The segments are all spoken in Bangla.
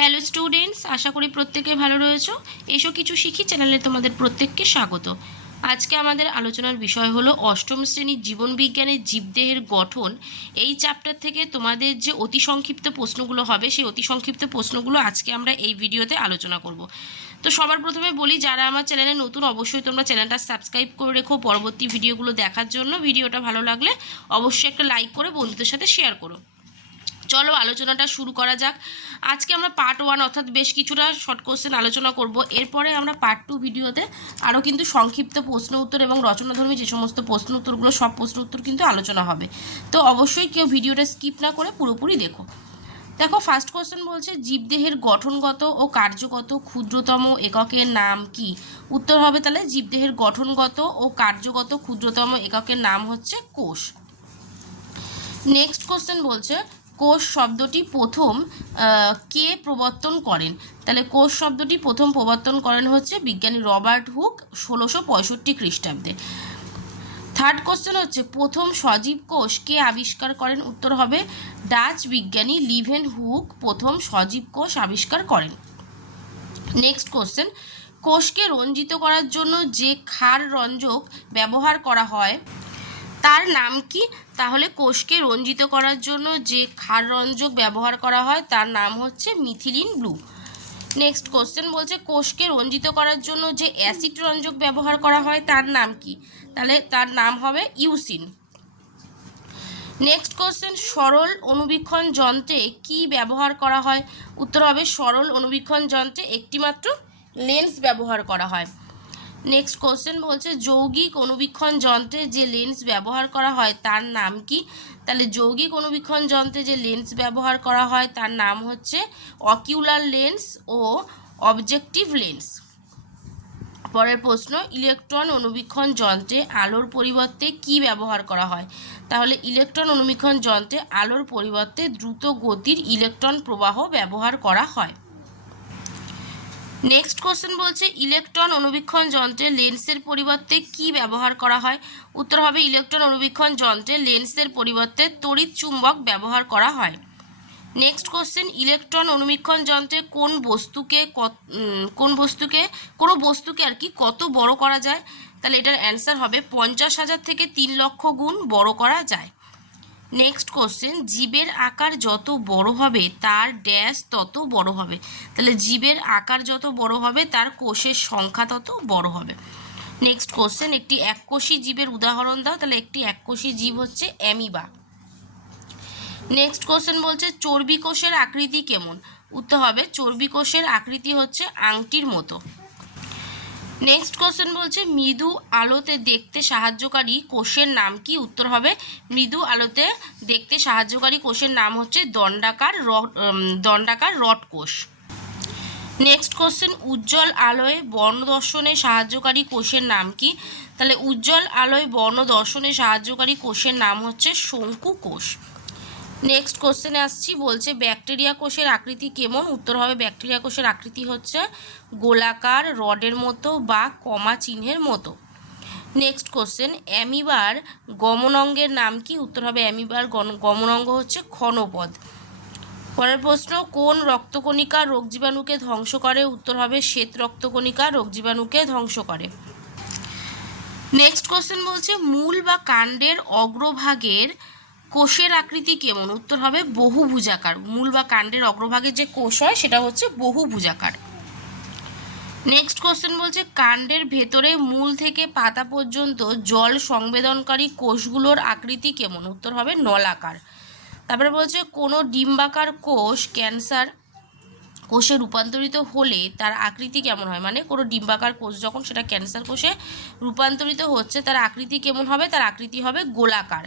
হ্যালো স্টুডেন্টস, আশা করি প্রত্যেকে ভালো রয়েছো। এসো কিছু শিখি, চ্যানেলে তোমাদের প্রত্যেককে স্বাগত। আজকে আমাদের আলোচনার বিষয় হলো অষ্টম শ্রেণির জীবনবিজ্ঞানের জীবদেহের গঠন। এই চ্যাপ্টার থেকে তোমাদের যে অতি সংক্ষিপ্ত প্রশ্নগুলো হবে, সেই অতি সংক্ষিপ্ত প্রশ্নগুলো আজকে আমরা এই ভিডিওতে আলোচনা করব। তো সবার প্রথমে বলি, যারা আমার চ্যানেলে নতুন, অবশ্যই তোমরা চ্যানেলটা সাবস্ক্রাইব করে রেখো পরবর্তী ভিডিওগুলো দেখার জন্য। ভিডিওটা ভালো লাগলে অবশ্যই একটা লাইক করে বন্ধুদের সাথে শেয়ার করো। চলো আলোচনাটা শুরু করা যাক। আজকে আমরা পার্ট ওয়ান অর্থাৎ বেশ কিছুটা শর্ট কোশ্চেন আলোচনা করব। এরপরে আমরা পার্ট টু ভিডিওতে আরও কিন্তু সংক্ষিপ্ত প্রশ্ন উত্তর এবং রচনাধর্মী যে সমস্ত প্রশ্ন উত্তরগুলো, সব প্রশ্ন উত্তর কিন্তু আলোচনা হবে। তো অবশ্যই কেউ ভিডিওটা স্কিপ না করে পুরোপুরি দেখো। দেখো ফার্স্ট কোশ্চেন বলছে, জীবদেহের গঠনগত ও কার্যগত ক্ষুদ্রতম এককের নাম কি? উত্তর হবে তাহলে, জীবদেহের গঠনগত ও কার্যগত ক্ষুদ্রতম এককের নাম হচ্ছে কোষ। নেক্সট কোশ্চেন বলছে কোষ শব্দটি প্রথম কে প্রবর্তন করেন? তাহলে কোষ শব্দটি প্রথম প্রবর্তন করেন হচ্ছে বিজ্ঞানী রবার্ট হুক ষোলোশো পঁয়ষট্টি খ্রিস্টাব্দে। থার্ড কোশ্চেন হচ্ছে, প্রথম সজীব কোষ কে আবিষ্কার করেন? উত্তর হবে, ডাচ বিজ্ঞানী লিভেন হুক প্রথম সজীব কোষ আবিষ্কার করেন। নেক্সট কোশ্চেন কোষকে রঞ্জিত করার জন্য যে ক্ষার রঞ্জক ব্যবহার করা হয় তার নাম কি? তাহলে কোষকে রঞ্জিত করার জন্য যে ক্ষার রঞ্জক ব্যবহার করা হয়, তার নাম হচ্ছে মিথিলিন ব্লু। নেক্সট কোশ্চেন বলছে, কোষকে রঞ্জিত করার জন্য যে অ্যাসিড রঞ্জক ব্যবহার করা হয়, তার নাম কি? তাহলে তার নাম হবে ইউসিন। নেক্সট কোশ্চেন সরল অনুবীক্ষণ যন্ত্রে কি ব্যবহার করা হয়? উত্তর হবে, সরল অনুবীক্ষণ যন্ত্রে একটিমাত্র লেন্স ব্যবহার করা হয়। নেক্সট কোশ্চেন বলছে, যৌগিক অনুবীক্ষণ যন্ত্রে যে লেন্স ব্যবহার করা হয় তার নাম কি? তাহলে যৌগিক অনুবীক্ষণ যন্ত্রে যে লেন্স ব্যবহার করা হয় তার নাম হচ্ছে অকিউলার লেন্স ও অবজেক্টিভ লেন্স পরের প্রশ্ন ইলেকট্রন অনুবীক্ষণ যন্ত্রে আলোর পরিবর্তে কি ব্যবহার করা হয়? তাহলে ইলেকট্রন অনুবীক্ষণ যন্ত্রে আলোর পরিবর্তে দ্রুত গতির ইলেকট্রন প্রবাহ ব্যবহার করা হয়। নেক্সট কোশ্চেন বলছে ইলেকট্রন অনুবীক্ষণ যন্ত্রে লেন্সের পরিবর্তে কি ব্যবহার করা হয়? উত্তর হবে ইলেকট্রন অনুবীক্ষণ যন্ত্রে লেন্সের পরিবর্তে তড়িৎ চুম্বক ব্যবহার করা হয়। নেক্সট কোশ্চেন ইলেকট্রন অনুবীক্ষণ যন্ত্রে কোন বস্তুকে কোন বস্তুকে, কোনো বস্তুকে আর কি কত বড় করা যায়? তাহলে এটার অ্যান্সার হবে, পঞ্চাশ হাজার থেকে তিন লক্ষ গুণ বড় করা যায়। নেক্সট কোশ্চেন জীবের আকার যত বড় হবে, তার ড্যাশ তত বড় হবে। তাহলে জীবের আকার যত বড় হবে, তার কোষের সংখ্যা তত বড় হবে। নেক্সট কোশ্চেন একটি এককোষী জীবের উদাহরণ দাও, তাহলে একটি এককোষী জীব হচ্ছে অ্যামিবা। নেক্সট কোশ্চেন বলছে, চর্বি কোষের আকৃতি কেমন? উত্তর হবে, চর্বি কোষের আকৃতি হচ্ছে আংটির মতো। নেক্সট কোশ্চেন বলছে, মৃদু আলোতে দেখতে সাহায্যকারী কোষের নাম কি? উত্তর হবে, মৃদু আলোতে দেখতে সাহায্যকারী কোষের নাম হচ্ছে দণ্ডাকার দণ্ডাকার রড কোষ। নেক্সট কোশ্চেন উজ্জ্বল আলোয় বর্ণদর্শনে সাহায্যকারী কোষের নাম কি? তাহলে উজ্জ্বল আলোয় বর্ণদর্শনে সাহায্যকারী কোষের নাম হচ্ছে শঙ্কু কোষ। নেক্সট কোশ্চেনে আসছি, বলছে ব্যাকটেরিয়া কোষের আকৃতি কেমন? উত্তর হবে ব্যাকটেরিয়া কোষের আকৃতি হচ্ছে গোলাকার রডের মতো বা কমা চিহ্নের মতো। নেক্সট কোশ্চেন অ্যামিবার গমনঙ্গের নাম কি? উত্তর হবে, অ্যামিবার গমনঙ্গ হচ্ছে ক্ষণপদ। পরের প্রশ্ন, কোন রক্তকণিকা রোগ জীবাণুকে ধ্বংস করে? উত্তর হবে, শ্বেত রক্তকণিকা রোগ জীবাণুকে ধ্বংস করে। নেক্সট কোশ্চেন বলছে, মূল বা কাণ্ডের অগ্রভাগের কোষের আকৃতি কেমন? উত্তর হবে বহুভুজাকার। মূল বা কাণ্ডের অগ্রভাগে যে কোষ হয়, সেটা হচ্ছে বহুভুজাকার। নেক্সট কোশ্চেন বলছে, কাণ্ডের ভেতরে মূল থেকে পাতা পর্যন্ত জল সংবেদনকারী কোষগুলোর আকৃতি কেমন? উত্তর হবে নলাকার। তারপরে বলছে, কোনো ডিম্বাকার কোষ ক্যান্সার কোষে রূপান্তরিত হলে তার আকৃতি কেমন হয়? মানে কোনো ডিম্বাকার কোষ যখন সেটা ক্যান্সার কোষে রূপান্তরিত হচ্ছে, তার আকৃতি কেমন হবে? তার আকৃতি হবে গোলাকার।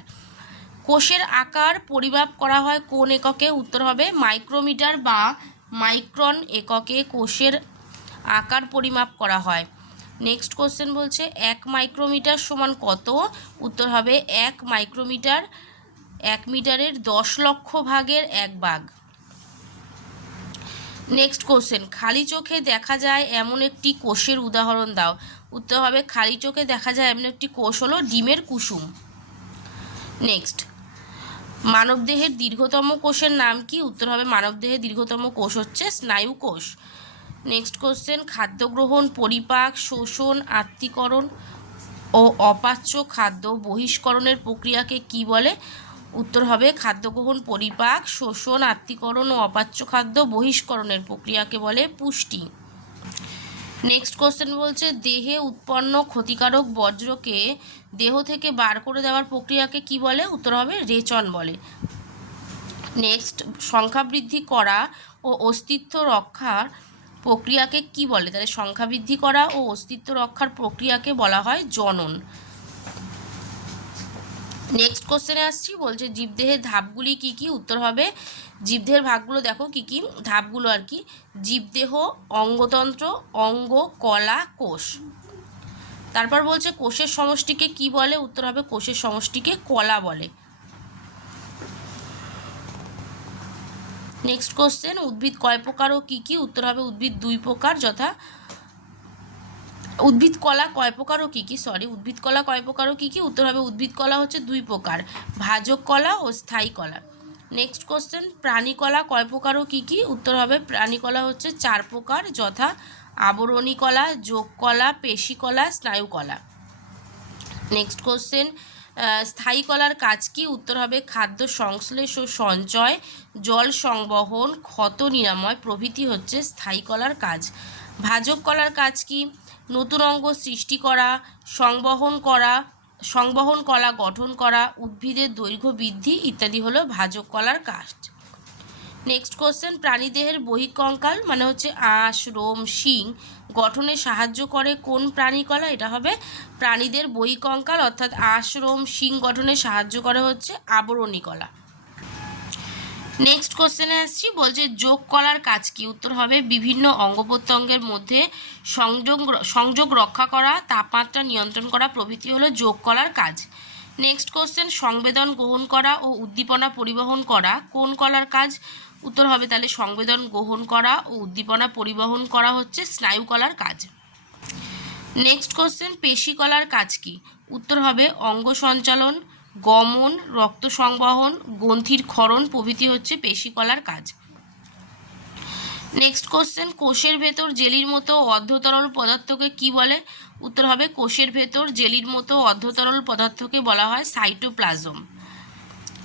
কোষের আকার পরিমাপ করা হয় কোন এককে, উত্তর হবে মাইক্রোমিটার বা মাইক্রন এককে কোষের আকার পরিমাপ করা হয়। নেক্সট কোশ্চেন বলছে, এক মাইক্রোমিটার সমান কত? উত্তর হবে এক মাইক্রোমিটার, এক মিটারের দশ লক্ষ ভাগের এক ভাগ। নেক্সট কোশ্চেন, খালি চোখে দেখা যায় এমন একটি কোষের উদাহরণ দাও। উত্তর হবে, খালি চোখে দেখা যায় এমন একটি কোষ হলো ডিমের কুসুম। নেক্সট মানবদেহের দীর্ঘতম কোষের নাম কি? উত্তর হবে মানবদেহের দীর্ঘতম কোষ হচ্ছে স্নায়ু কোষ। নেক্সট কোশ্চেন খাদ্য গ্রহণ পরিপাক, শোষণ আত্মীকরণ ও অপাচ্য খাদ্য বহিষ্করণের প্রক্রিয়াকে কি বলে? উত্তর হবে খাদ্য গ্রহণ পরিপাক, শোষণ আত্মীকরণ ও অপাচ্য খাদ্য বহিষ্করণের প্রক্রিয়াকে বলে পুষ্টি। নেক্সট কোশ্চেন বলছে, দেহে উৎপন্ন ক্ষতিকারক বজ্রকে দেহ থেকে বার করে দেওয়ার প্রক্রিয়াকে কি বলে? উত্তর হবে, রেচন বলে। নেক্সট সংখ্যা বৃদ্ধি করা ও অস্তিত্ব রক্ষার প্রক্রিয়াকে কি বলে? তাহলে সংখ্যা বৃদ্ধি করা ও অস্তিত্ব রক্ষার প্রক্রিয়াকে বলা হয় জনন। নেক্সট কোশ্চেনে আসছি, বলছে জীবদেহের ধাপগুলি কি কি? উত্তর হবে, জীবদেহের ভাগগুলো দেখো কি কি, ধাপগুলো আর কি। জীবদেহ, অঙ্গতন্ত্র, অঙ্গ, কলা, কোষ। তারপর বলছে কোষের সমষ্টিকে কি বলে? উত্তর হবে কোষের সমষ্টিকে কলা বলে। নেক্সট কোশ্চেন উদ্ভিদ কয় প্রকার ও কি কি? উত্তর হবে উদ্ভিদ দুই প্রকার, যথা উদ্ভিদ কলা কয় প্রকার ও কী কী? সরি উদ্ভিদ কলা কয় প্রকার ও কী কী? উত্তর হবে উদ্ভিদ কলা হচ্ছে দুই প্রকার, ভাজক কলা ও স্থায়ী কলা। নেক্সট কোশ্চেন প্রাণী কলা কয় প্রকার ও কী কী? উত্তর হবে প্রাণী কলা হচ্ছে চার প্রকার, যথা আবরণী কলা, যোগ কলা, পেশি কলা, স্নায়ু কলা। নেক্সট কোশ্চেন স্থায়ী কলার কাজ কি? উত্তর হবে খাদ্য সংশ্লেষ ও সঞ্চয়, জল সংবহন, ক্ষত নিরাময় প্রভৃতি হচ্ছে স্থায়ী কলার কাজ। ভাজক কলার কাজ কি? নতুন অঙ্গ সৃষ্টি করা, সংবহন করা, সংবহন কলা গঠন করা, উদ্ভিদের দৈর্ঘ্য বৃদ্ধি ইত্যাদি হলো ভাজক কলার কাজ নেক্সট কোশ্চেন প্রাণীদেহের বহিঃকঙ্কাল মানে হচ্ছে আঁশ, রোম, শিং গঠনে সাহায্য করে কোন প্রাণী কলা এটা হবে প্রাণীদের বহিঃকঙ্কাল অর্থাৎ আঁশ, রোম, শিং গঠনে সাহায্য করে হচ্ছে আবরণী কলা। নেক্সট কোশ্চেনে আসছি, বলছে যোগ কলার কাজ কি? উত্তর হবে বিভিন্ন অঙ্গ প্রত্যঙ্গের মধ্যে সংযোগ সংযোগ রক্ষা করা, তাপমাত্রা নিয়ন্ত্রণ করা প্রভৃতি হলো যোগ কলার কাজ। নেক্সট কোশ্চেন সংবেদন গ্রহণ করা ও উদ্দীপনা পরিবহন করা, কোন কলার কাজ? উত্তর হবে তাহলে সংবেদন গ্রহণ করা ও উদ্দীপনা পরিবহন করা হচ্ছে স্নায়ু কলার কাজ। নেক্সট কোশ্চেন পেশি কলার কাজ কি? উত্তর হবে অঙ্গ সঞ্চালন গমন, রক্ত সংবহন, গ্রন্থির ক্ষরণ প্রভৃতি হচ্ছে পেশিকলার কাজ। নেক্সট কোশ্চেন কোষের ভেতর জেলির মতো অর্ধতরল পদার্থকে কি বলে? উত্তর হবে, কোষের ভেতর জেলির মতো অর্ধতরল পদার্থকে বলা হয় সাইটোপ্লাজম।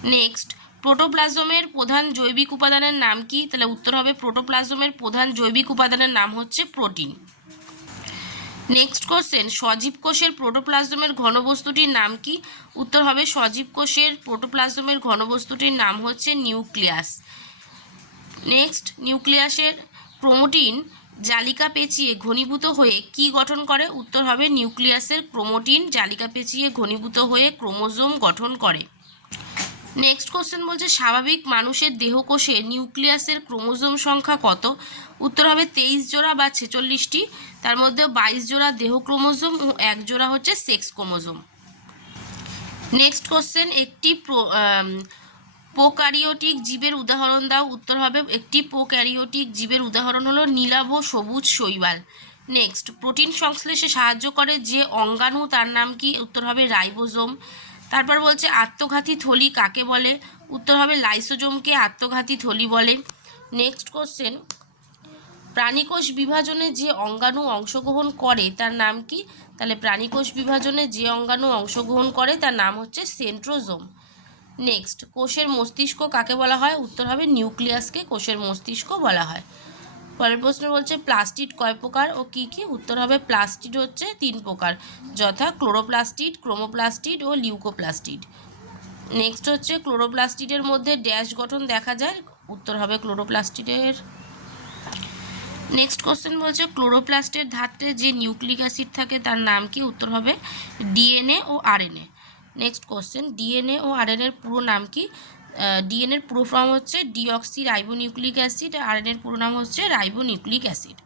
নেক্সট প্রোটোপ্লাজমের প্রধান জৈবিক উপাদানের নাম কি? তাহলে উত্তর হবে, প্রোটোপ্লাজমের প্রধান জৈবিক উপাদানের নাম হচ্ছে প্রোটিন। নেক্সট কোশ্চেন সজীব কোষের প্রোটোপ্লাজমের ঘনবস্তুটির নাম কি? উত্তর হবে সজীব কোষের প্রোটোপ্লাজমের ঘনবস্তুটির নাম হচ্ছে নিউক্লিয়াস। নেক্সট নিউক্লিয়াসের ক্রোমোটিন জালিকা পেঁচিয়ে ঘনীভূত হয়ে কি গঠন করে? উত্তর হবে নিউক্লিয়াসের ক্রোমোটিন জালিকা পেঁচিয়ে ঘনীভূত হয়ে ক্রোমোজোম গঠন করে। নেক্সট কোশ্চেন বলছে, স্বাভাবিক মানুষের দেহকোষে নিউক্লিয়াসের ক্রোমোজোম সংখ্যা কত? উত্তর হবে তেইশ জোড়া বা ছেচল্লিশটি। তার মধ্যে বাইশ জোড়া দেহ ক্রোমোজোম ও এক জোড়া হচ্ছে সেক্স ক্রোমোজোম। নেক্সট কোশ্চেন একটি প্রোক্যারিওটিক জীবের উদাহরণ দাও। উত্তর হবে, একটি প্রোক্যারিওটিক জীবের উদাহরণ হলো নীলাভ সবুজ শৈবাল। নেক্সট প্রোটিন সংশ্লেষে সাহায্য করে যে অঙ্গাণু, তার নাম কি? উত্তর হবে রাইবোজোম। তারপর বলছে, আত্মঘাতী থলি কাকে বলে? উত্তর হবে, লাইসোজোমকে আত্মঘাতী থলি বলে। নেক্সট কোশ্চেন প্রাণীকোষ বিভাজনে যে অঙ্গাণু অংশগ্রহণ করে, তার নাম কি? তাহলে প্রাণীকোষ বিভাজনে যে অঙ্গাণু অংশগ্রহণ করে, তার নাম হচ্ছে সেন্ট্রোজোম। নেক্সট কোষের মস্তিষ্ক কাকে বলা হয়? উত্তর হবে, নিউক্লিয়াসকে কোষের মস্তিষ্ক বলা হয়। পরের প্রশ্ন বলছে, প্লাস্টিড কয় প্রকার ও কি কি? উত্তর হবে, প্লাস্টিড হচ্ছে তিন প্রকার, যথা ক্লোরোপ্লাস্টিড, ক্রোমোপ্লাস্টিড ও লিউকোপ্লাস্টিড। নেক্সট হচ্ছে, ক্লোরোপ্লাস্টিডের মধ্যে ড্যাশ গঠন দেখা যায়, উত্তর হবে ক্লোরোপ্লাস্টিডের। নেক্সট কোশ্চেন বলছে, ক্লোরোপ্লাস্টের ধাত্রে যে নিউক্লিক অ্যাসিড থাকে, তার নাম কি? উত্তর হবে, ডিএনএ ও আরএনএ। নেক্সট কোশ্চেন ডিএনএ ও আরএনএর পুরো নাম কি? ডিএনএর পুরো ফর্ম হচ্ছে ডিঅক্সি রাইবোনিউক্লিক অ্যাসিড আর এর পুরো নাম হচ্ছে রাইবোনিউক্লিক অ্যাসিড